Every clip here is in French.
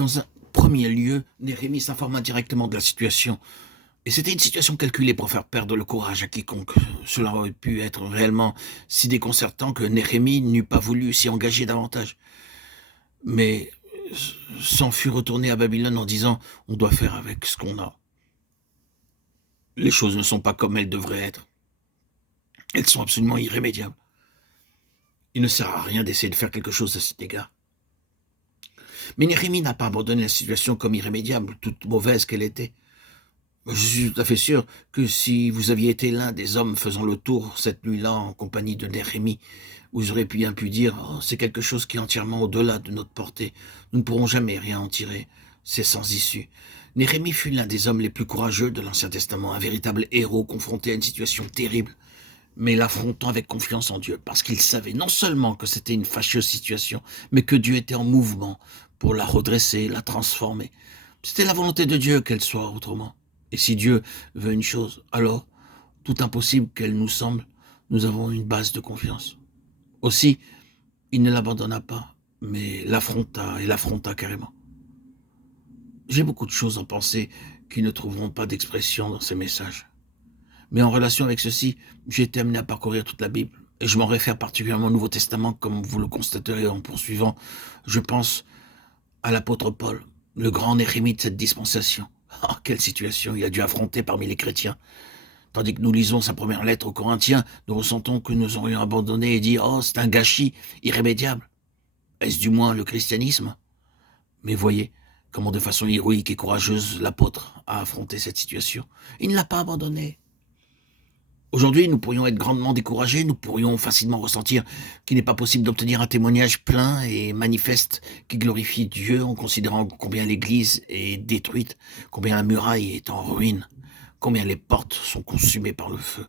Dans un premier lieu, Néhémie s'informa directement de la situation. Et c'était une situation calculée pour faire perdre le courage à quiconque. Cela aurait pu être réellement si déconcertant que Néhémie n'eût pas voulu s'y engager davantage. Mais s'en fut retourné à Babylone en disant « On doit faire avec ce qu'on a. Les choses ne sont pas comme elles devraient être. Elles sont absolument irrémédiables. Il ne sert à rien d'essayer de faire quelque chose à cet égard. » Mais Néhémie n'a pas abandonné la situation comme irrémédiable, toute mauvaise qu'elle était. Je suis tout à fait sûr que si vous aviez été l'un des hommes faisant le tour cette nuit-là en compagnie de Néhémie, vous auriez bien pu dire oh, « c'est quelque chose qui est entièrement au-delà de notre portée. Nous ne pourrons jamais rien en tirer. C'est sans issue. » Néhémie fut l'un des hommes les plus courageux de l'Ancien Testament, un véritable héros confronté à une situation terrible, mais l'affrontant avec confiance en Dieu, parce qu'il savait non seulement que c'était une fâcheuse situation, mais que Dieu était en mouvement pour la redresser, la transformer. C'était la volonté de Dieu qu'elle soit autrement. Et si Dieu veut une chose, alors, tout impossible qu'elle nous semble, nous avons une base de confiance. Aussi, il ne l'abandonna pas, mais l'affronta, et l'affronta carrément. J'ai beaucoup de choses en pensée qui ne trouveront pas d'expression dans ces messages. Mais en relation avec ceci, j'ai été amené à parcourir toute la Bible, et je m'en réfère particulièrement au Nouveau Testament, comme vous le constaterez en poursuivant. Je pense à l'apôtre Paul, le grand Néhémie de cette dispensation. Oh, quelle situation il a dû affronter parmi les chrétiens. Tandis que nous lisons sa première lettre aux Corinthiens, nous ressentons que nous aurions abandonné et dit « Oh, c'est un gâchis irrémédiable ». Est-ce du moins le christianisme? Mais voyez comment de façon héroïque et courageuse l'apôtre a affronté cette situation. Il ne l'a pas abandonné. Aujourd'hui, nous pourrions être grandement découragés, nous pourrions facilement ressentir qu'il n'est pas possible d'obtenir un témoignage plein et manifeste qui glorifie Dieu en considérant combien l'Église est détruite, combien la muraille est en ruine, combien les portes sont consumées par le feu.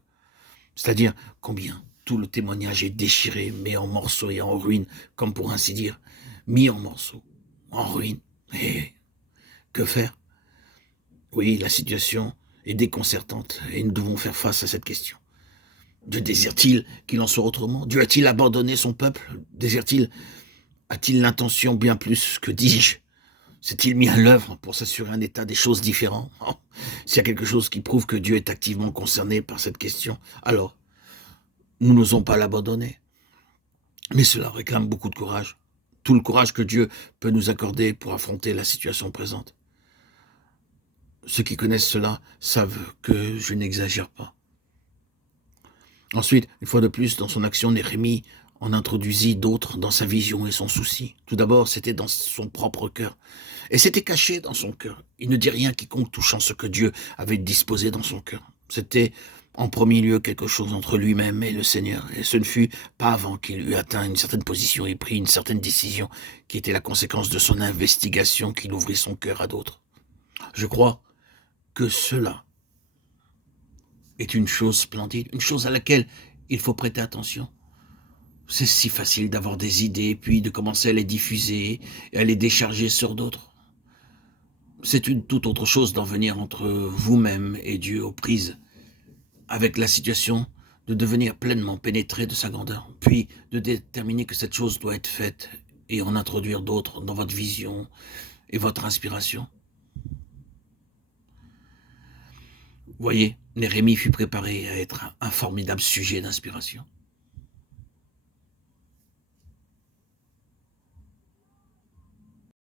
C'est-à-dire combien tout le témoignage est déchiré, mis en morceaux et en ruine, comme pour ainsi dire, mis en morceaux, en ruine. Et que faire? Oui, la situation est déconcertante et nous devons faire face à cette question. Dieu désire-t-il qu'il en soit autrement? Dieu a-t-il abandonné son peuple? A-t-il l'intention bien plus que dis-je? S'est-il mis à l'œuvre pour s'assurer un état des choses différent? Oh, s'il y a quelque chose qui prouve que Dieu est activement concerné par cette question, alors nous n'osons pas l'abandonner. Mais cela réclame beaucoup de courage. Tout le courage que Dieu peut nous accorder pour affronter la situation présente. Ceux qui connaissent cela savent que je n'exagère pas. Ensuite, une fois de plus, dans son action, Néhémie en introduisit d'autres dans sa vision et son souci. Tout d'abord, c'était dans son propre cœur. Et c'était caché dans son cœur. Il ne dit rien quiconque touchant ce que Dieu avait disposé dans son cœur. C'était en premier lieu quelque chose entre lui-même et le Seigneur. Et ce ne fut pas avant qu'il eut atteint une certaine position et pris une certaine décision qui était la conséquence de son investigation qu'il ouvrit son cœur à d'autres. Je crois que cela est une chose splendide, une chose à laquelle il faut prêter attention. C'est si facile d'avoir des idées, puis de commencer à les diffuser et à les décharger sur d'autres. C'est une toute autre chose d'en venir entre vous-même et Dieu aux prises avec la situation, de devenir pleinement pénétré de sa grandeur, puis de déterminer que cette chose doit être faite et en introduire d'autres dans votre vision et votre inspiration. Voyez, Néhémie fut préparé à être un formidable sujet d'inspiration.